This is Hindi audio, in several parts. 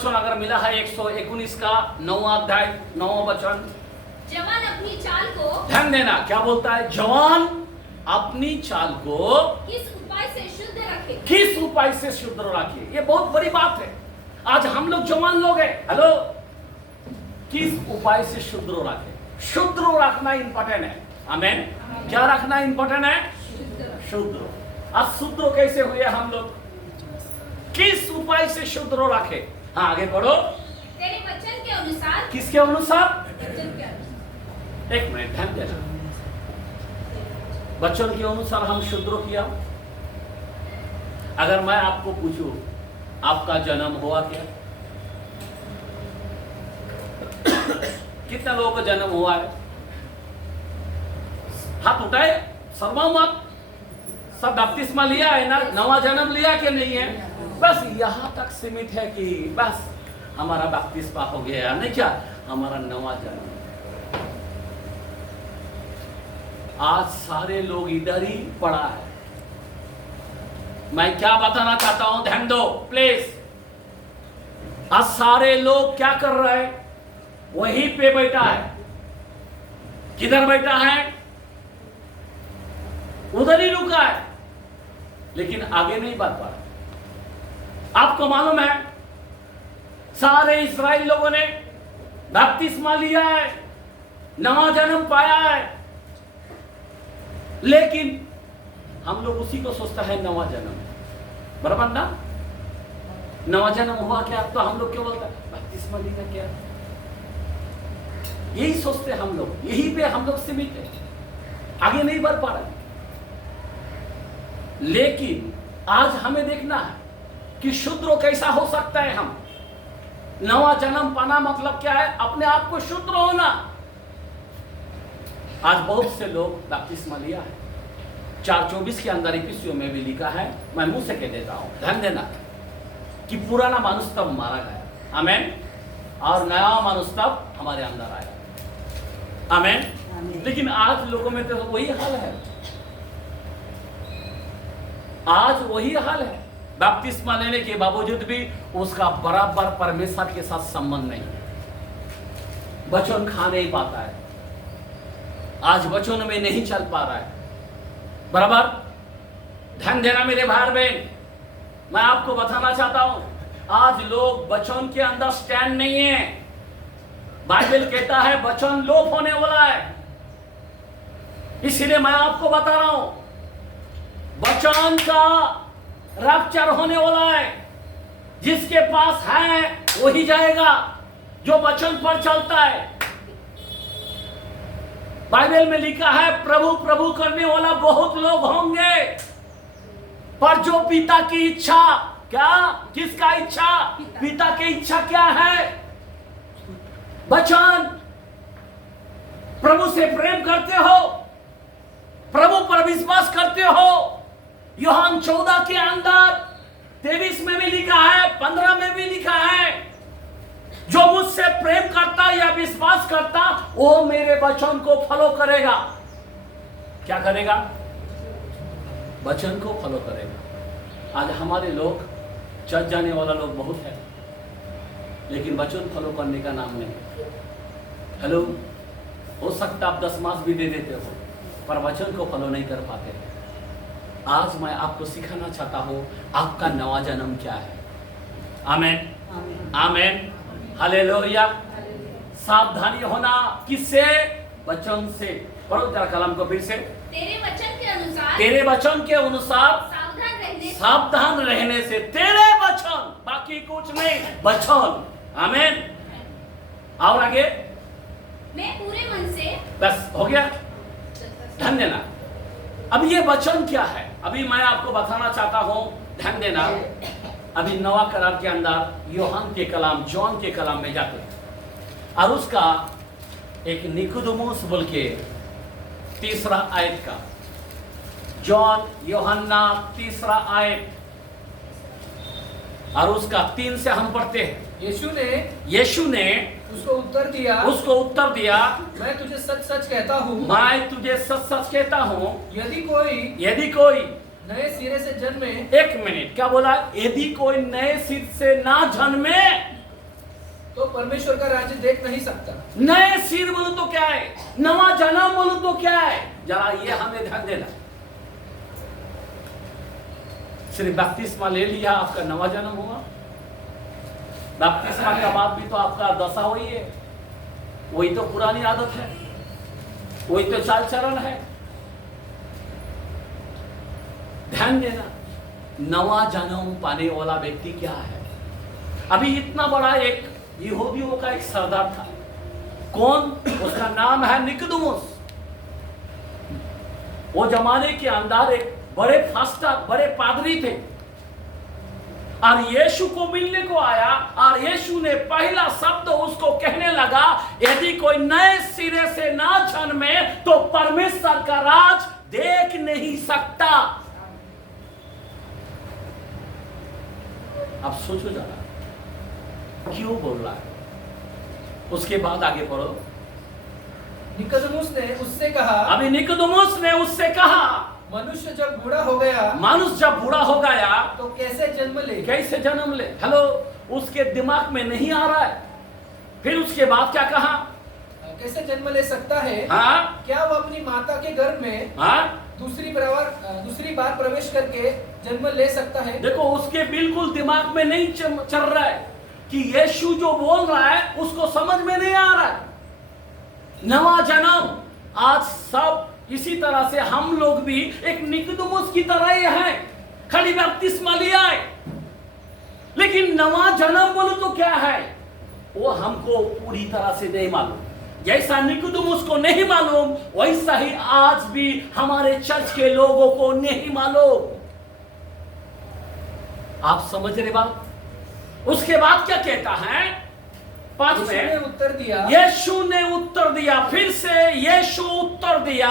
अगर मिला है 119 का 9वां अध्याय 9वां वचन। जवान अपनी चाल को ध्यान देना, क्या बोलता है? जवान अपनी चाल को किस उपाय से शुद्ध रखे। किस उपाय से शुद्ध रखे। ये बहुत बड़ी बात है। आज हम लोग जवान लोग हैं, हेलो, किस उपाय से शुद्ध रखे। शुद्ध रखना इंपॉर्टेंट है। आमेन। क्या रखना इंपॉर्टेंट है? शुद्ध। आज शुद्ध कैसे हुए हम लोग? किस उपाय से शुद्ध रखे। हाँ, आगे बढ़ो। तेरे वचन के अनुसार। किसके अनुसार? वचन के अनुसार। एक मिनट ध्यान देना। वचन के अनुसार हम शुद्ध किया। अगर मैं आपको पूछूं आपका जन्म हुआ क्या? कितने लोगों का जन्म हुआ है? हाथ उठाए। सर्वमत सब बपतिस्मा लिया है ना? नवा जन्म लिया कि नहीं है? बस यहां तक सीमित है कि बस हमारा बपतिस्मा हो गया, नहीं क्या हमारा नवा जन्म। आज सारे लोग इधर ही पड़ा है। मैं क्या बताना चाहता हूं, ध्यान दो प्लीज। आज सारे लोग क्या कर रहे हैं? वहीं पे बैठा है। किधर बैठा है? उधर ही रुका है, लेकिन आगे नहीं बढ़ पा रहा। आपको मालूम है सारे इस्राएल लोगों ने बपतिस्मा लिया है, नवा जन्म पाया है, लेकिन हम लोग उसी को सोचता है नवा जन्म। बराबर ना? नवा जन्म हुआ क्या? तो हम लोग क्यों बोलते हैं बपतिस्मा लिया क्या? यही सोचते हम लोग, यही पे हम लोग सीमित है, आगे नहीं बढ़ पा रहे। लेकिन आज हमें देखना है कि शुद्ध कैसा हो सकता है। हम नवा जन्म पाना मतलब क्या है? अपने आप को शुद्ध होना। आज बहुत से लोग बपतिस्मा लिया है। 4:24 के अंदर इफिसियों में भी लिखा है, मैं मुंह से कह देता हूं, ध्यान देना, कि पुराना मानुष तब मारा गया, आमेन, और नया मानुष तब हमारे अंदर आया, आमेन। लेकिन आज लोगों में तो वही हाल है। आज वही हाल है। बपतिस्मा लेने के बावजूद भी उसका बराबर परमेश्वर के साथ संबंध नहीं है। वचन खा नहीं पाता है, आज वचन में नहीं चल पा रहा है। बराबर ध्यान देना मेरे भाई बहन। मैं आपको बताना चाहता हूं, आज लोग वचन के अंदर स्टैंड नहीं है। बाइबल कहता है वचन लोप होने वाला है। इसीलिए मैं आपको बता रहा हूं, वचन का रैप्चर होने वाला है। जिसके पास है वही जाएगा, जो वचन पर चलता है। बाइबल में लिखा है प्रभु प्रभु करने वाला बहुत लोग होंगे, पर जो पिता की इच्छा, क्या? किसका इच्छा? पिता की इच्छा क्या है? वचन। प्रभु से प्रेम करते हो, प्रभु पर विश्वास करते हो। यूहन्ना 14 के अंदर 23 में भी लिखा है, 15 में भी लिखा है, जो मुझसे प्रेम करता या विश्वास करता वो मेरे वचन को फॉलो करेगा। क्या करेगा? वचन को फॉलो करेगा। आज हमारे लोग चर्च जाने वाला लोग बहुत है, लेकिन वचन फॉलो करने का नाम नहीं। हेलो, हो सकता आप 10 मास भी दे देते हो, पर वचन को फॉलो नहीं कर पाते। आज मैं आपको सिखाना चाहता हूं आपका नवा जन्म क्या है। आमेन, आमेन, हालेलुया। सावधानी होना किससे? वचन से। पढ़ो जरा कलम को फिर से। तेरे वचन के अनुसार। तेरे वचन के अनुसार सावधान रहने से। तेरे वचन, बाकी कुछ नहीं, वचन। आमेन। और आगे? मैं पूरे मन से। बस हो गया। ध्यान देना। अब ये वचन क्या है? अभी मैं आपको बताना चाहता हूं, ध्यान देना। अभी नवा करार के अंदर यूहन्ना के कलाम, जॉन के कलाम में जाते हैं, और उसका एक निकोदेमुस बोल के 3रा आयत का, जॉन यूहन्ना 3रा आयत, और उसका 3 से हम पढ़ते हैं। यीशु ने उसको उत्तर दिया, मैं तुझे सच सच कहता हूँ, मैं तुझे सच सच कहता हूँ, यदि कोई नए सिरे से जन्मे। एक मिनट, क्या बोला? यदि कोई नए सिर से ना जन्मे तो परमेश्वर का राज्य देख नहीं सकता। नए सिर बोलो तो क्या है, नवा जन्म बोलो तो क्या है, जरा ये हमें ध्यान देना। सिर्फ बपतिस्मा ले लिया आपका नवा जन्म हुआ? बपतिस्मा के बाद भी तो आपका दशा हुई है, वही तो पुरानी आदत है, वही तो चाल चरण है। ध्यान देना, नवा जन्म पाने वाला व्यक्ति क्या है? अभी इतना बड़ा एक यहूदियों का एक सरदार था, कौन? उसका नाम है निकोदेमुस। वो जमाने के अंदर एक बड़े फास्टर, बड़े पादरी थे, और यीशु को मिलने को आया, और यीशु ने पहला शब्द उसको कहने लगा, यदि कोई नए सिरे से ना जन्मे तो परमेश्वर का राज देख नहीं सकता। अब सोचो जरा, क्यों बोल रहा है? उसके बाद आगे पढ़ो। निकोदेमुस ने उससे कहा, अभी निकोदेमुस ने उससे कहा, मनुष्य जब बूढ़ा हो गया, मनुष्य जब बूढ़ा हो गया तो कैसे जन्म ले? कैसे जन्म ले? हेलो, उसके दिमाग में नहीं आ रहा है। फिर उसके बाद क्या कहा? कैसे जन्म ले सकता है? हाँ, क्या वो अपनी माता के गर्भ में हाँ, दूसरी बार प्रवेश करके जन्म ले सकता है? देखो, उसके बिल्कुल दिमाग में नहीं चल रहा है कि यीशु जो बोल रहा है उसको समझ में नहीं आ रहा है। नवा जन्म, आज सब इसी तरह से हम लोग भी एक निकोदेमुस की तरह ही हैं, खाली बपतिस्मा लिया है, लेकिन नवा जन्म बोलो तो क्या है वो हमको पूरी तरह से नहीं मालूम। जैसा निकोदेमुस को नहीं मालूम, वैसा ही आज भी हमारे चर्च के लोगों को नहीं मालूम। आप समझ रहे बात? उसके बाद क्या कहता है? पांच यीशु ने उत्तर दिया, यीशु ने उत्तर दिया, फिर से यीशु उत्तर दिया,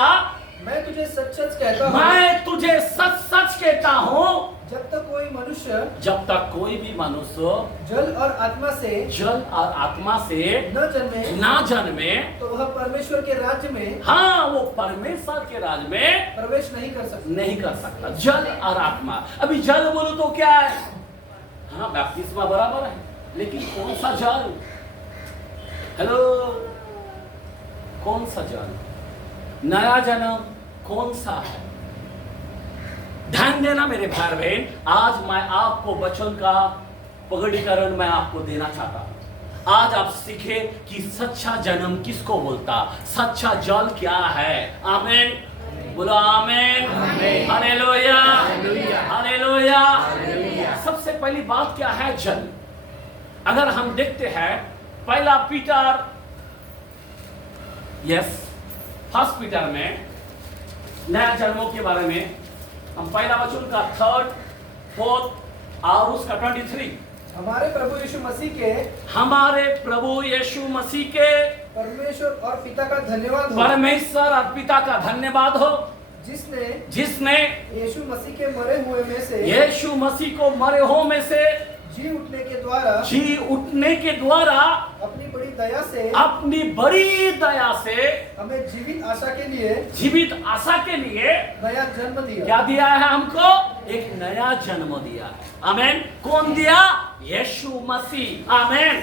मैं तुझे सच सच कहता हूँ, मैं तुझे सच सच कहता हूँ, जब तक कोई मनुष्य जब तक कोई भी मनुष्य जल और आत्मा से न जन्मे तो वह परमेश्वर के राज्य में, हाँ, वो परमेश्वर के राज्य में प्रवेश नहीं कर सकता। जल और आत्मा। अभी जल बोलो तो क्या है? हाँ, बपतिस्मा बराबर है, लेकिन कौन सा जल? हेलो, कौन सा जल? नया जन्म कौन सा है? ध्यान देना मेरे भाई बहन, आज मैं आपको वचन का पगड़ीकरण मैं आपको देना चाहता हूं। आज आप सीखे कि सच्चा जन्म किसको बोलता, सच्चा जल क्या है। आमीन, बोलो आमीन, हालेलुया, हालेलुया। सबसे पहली बात क्या है? जल। अगर हम देखते हैं पहला पीटर, फर्स्ट पीटर में नया जन्मों के बारे में हम पहला वचन का 3, 4 और उसका 23, हमारे प्रभु यीशु मसीह के परमेश्वर और पिता का धन्यवाद हो, परमेश्वर और पिता का धन्यवाद हो, जिसने यीशु मसीह के मरे हुए में से, यीशु मसीह को मरे हुए में से जी उठने के द्वारा अपनी बड़ी दया से हमें जीवित आशा के लिए नया जन्म दिया। क्या दिया है हमको? एक नया जन्म दिया है। आमीन। कौन दिया? यीशु मसीह। आमीन,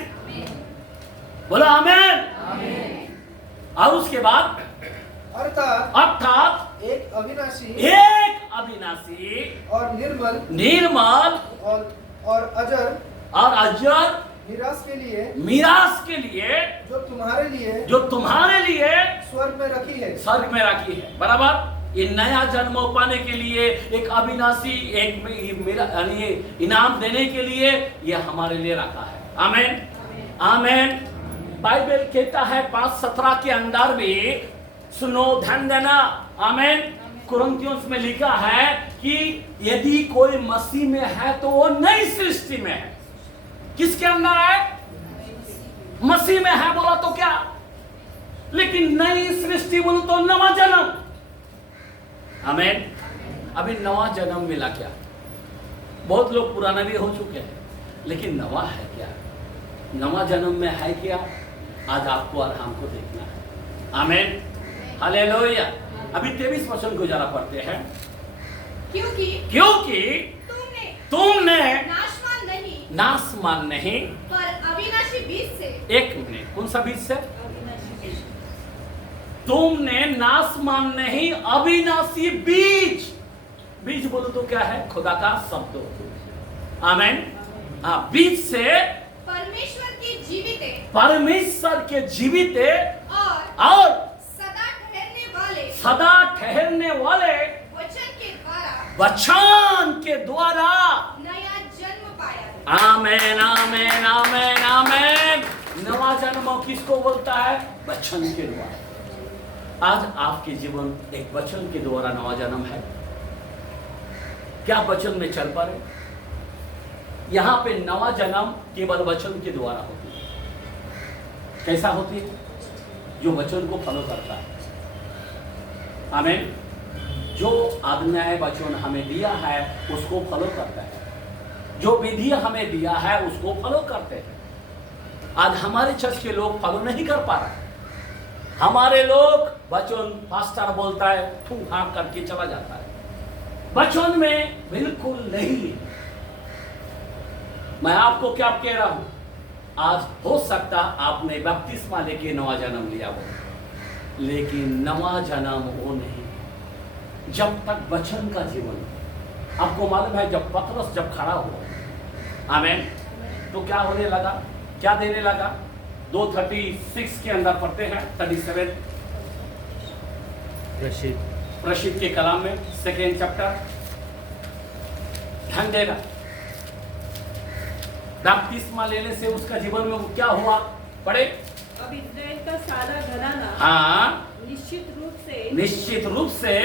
बोलो आमीन। और उसके बाद अर्थात एक अविनाशी और निर्मल और अजर मीरास के लिए जो तुम्हारे लिए स्वर्ग में रखी है। बराबर। ये नया जन्म पाने के लिए एक अविनाशी, एक इनाम देने के लिए ये हमारे लिए रखा है। आमीन, आमीन। बाइबल कहता है 5:17 के अंदर भी, सुनो, ध्यान देना। आमीन। कुरिन्थियों में लिखा है कि यदि कोई मसीह में है तो वो नई सृष्टि में है। किसके अंदर है? मसीह में है बोला तो क्या, लेकिन नई सृष्टि बोलो तो नवा जन्म। आमीन। अभी नवा जन्म मिला क्या? बहुत लोग पुराना भी हो चुके हैं, लेकिन नवा है क्या? नवा जन्म में है क्या? आज आपको और हमको देखना है। आमीन, हालेलुया। अभी 23 वचन को जरा पढ़ते हैं। क्योंकि तुमने नासमान नहीं पर अविनाशी बीज से। एक मिनट, कौन सा बीज से? अविनाशी बीज। तुमने नासमान नहीं अविनाशी बीज। बीज बोलो तो क्या है? खुदा का शब्द। आमीन। हाँ, बीज से परमेश्वर के जीवित परमेश्वर के जीवित और सदा ठहरने वाले वचन के द्वारा नया जन्म पाया। आमेन आमेन आमेन आमेन। नवा जन्म किसको बोलता है? वचन के द्वारा। आज आपके जीवन एक वचन के द्वारा नवा जन्म है। क्या वचन में चल पा रहे? यहां पे नवा जन्म केवल वचन के द्वारा होती है। कैसा होती है? जो वचन को फॉलो करता है। आमीन। जो आज्ञाएं वचन हमें दिया है उसको फॉलो करता है। जो विधि हमें दिया है उसको फॉलो करते हैं। आज हमारे चर्च के लोग फॉलो नहीं कर पा रहे। हमारे लोग वचन पास्टर बोलता है थू हाँ करके चला जाता है। वचन में बिल्कुल नहीं है। मैं आपको क्या कह रहा हूं? आज हो सकता आपने बपतिस्मा लेके नवा जन्म लिया हो, लेकिन नवा जन्म वो नहीं जब तक वचन का जीवन। आपको मालूम है जब पतरस जब खड़ा हुआ, आमीन, तो क्या होने लगा? क्या देने लगा? 2:36 के अंदर पढ़ते हैं, 37 प्रसिद्ध के कलाम में 2nd चैप्टर। ध्यान देना, बपतिस्मा लेने से उसका जीवन में क्या हुआ? पढ़े। अब इस्राएल का सारा घराना हाँ निश्चित रूप से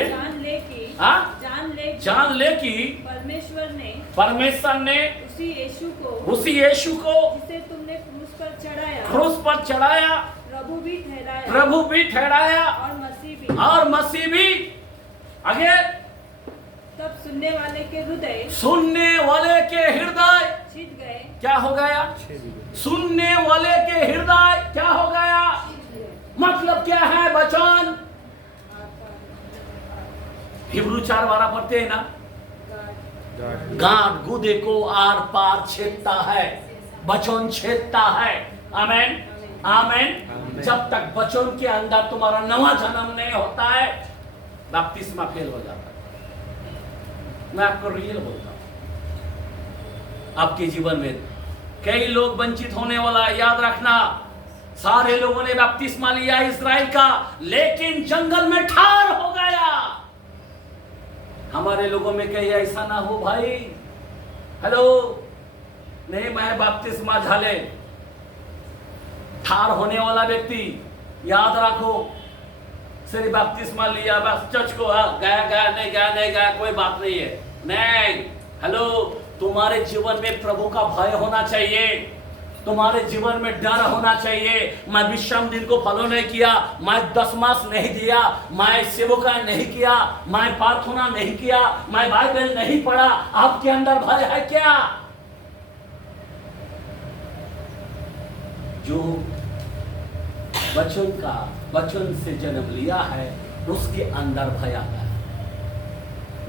जान ले कि परमेश्वर ने उसी यीशु को जिसे तुमने क्रूस पर चढ़ाया प्रभु भी ठहराया और मसीह भी। आगे तब सुनने वाले के हृदय छिद गए। क्या हो गया? सुनने वाले के हृदय क्या हो गया? मतलब क्या है? वचन। हिब्रू 4:12 पढ़ते हैं ना, गांठ गूदे को आर पार छेदता है, वचन छेदता है। आमीन आमीन। जब तक वचन के अंदर तुम्हारा नवा जन्म नहीं होता है, बपतिस्मा फेल हो जाता है। मैं आपको रियल बोलता हूं, आपके जीवन में कई लोग वंचित होने वाला है। याद रखना, सारे लोगों ने बपतिस्मा लिया इस्राएल का, लेकिन जंगल में ठार हो गया। हमारे लोगों में कहीं ऐसा ना हो भाई। हेलो, नहीं मैं बपतिस्मा झाले ठार होने वाला व्यक्ति, याद रखो, सिर्फ बपतिस्मा लिया बस चर्च को गया नहीं गया कोई बात नहीं है। नहीं, हेलो, तुम्हारे जीवन में प्रभु का भय होना चाहिए। तुम्हारे जीवन में डर होना चाहिए। मैं विश्राम दिन को फॉलो नहीं किया, मैं 10 मास नहीं दिया, मैं सेवका नहीं किया, मैं प्रार्थना नहीं किया, मैं बाइबल नहीं पढ़ा। आपके अंदर भय है क्या? जो वचन से जन्म लिया है उसके अंदर भय आता है।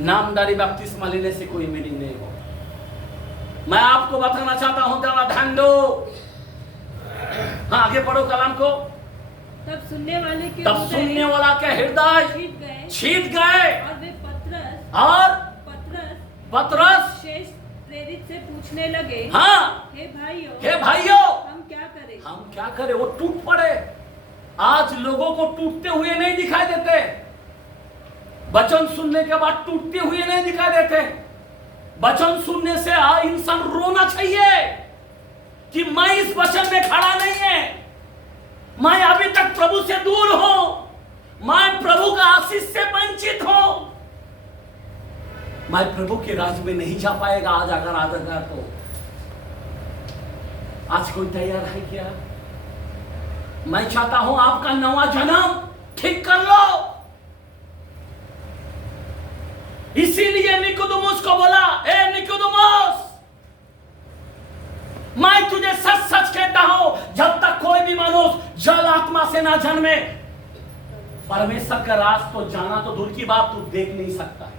नामदारी बपतिस्मा लेने से कोई मीनिंग नहीं हो। मैं आपको बताना चाहता हूं, जरा ध्यान दो। हाँ, आगे पढ़ो कलाम को। तब सुनने वाला के हृदय छीद गए और पतरस शेष प्रेरित से पूछने लगे, हाँ, हे भाइयों हम क्या करें? वो टूट पड़े। आज लोगों को टूटते हुए नहीं दिखाई देते। वचन सुनने के बाद टूटते हुए नहीं दिखाई देते। वचन सुनने से इंसान रोना चाहिए कि मैं इस वचन में खड़ा नहीं है, मैं अभी तक प्रभु से दूर हूं, मैं प्रभु का आशीष से वंचित हूं, मैं प्रभु के राज में नहीं जा पाएगा। आज अगर आदर तो आज कोई तैयार है क्या? मैं चाहता हूं आपका नवा जन्म ठीक कर लो। इसीलिए निकोदेमुस को बोला, ए निकोदेमुस, मैं तुझे सच सच कहता हूं, जब तक कोई भी मनुष्य जल आत्मा से ना जन्मे, परमेश्वर का राज तो जाना तो दूर की बात, तू देख नहीं सकता।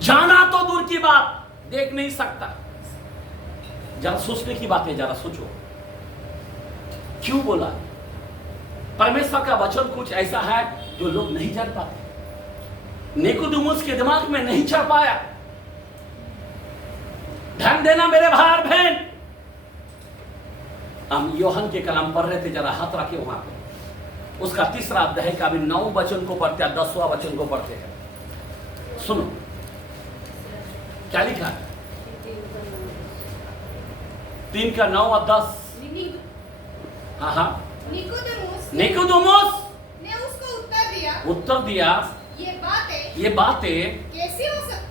जाना तो दूर की बात, देख नहीं सकता। जरा सोचने की बात है, जरा सोचो क्यों बोला। परमेश्वर का वचन कुछ ऐसा है जो लोग नहीं जान पाते। निकोदेमुस के दिमाग में नहीं चढ़ पाया। ध्यान देना मेरे भाई और बहन, हम यूहन्ना के कलाम पढ़ रहे थे, जरा हाथ रखे वहां पे। उसका तीसरा अध्याय का भी 9 वचन को पढ़ते हैं, 10वां वचन को पढ़ते हैं। सुनो क्या लिखा है, 3 का 9 और 10। हाँ हाँ, निकोदेमुस निकोदेमुस ने उसको उत्तर दिया, उत्तर दिया, ये बातें कैसी हो सकती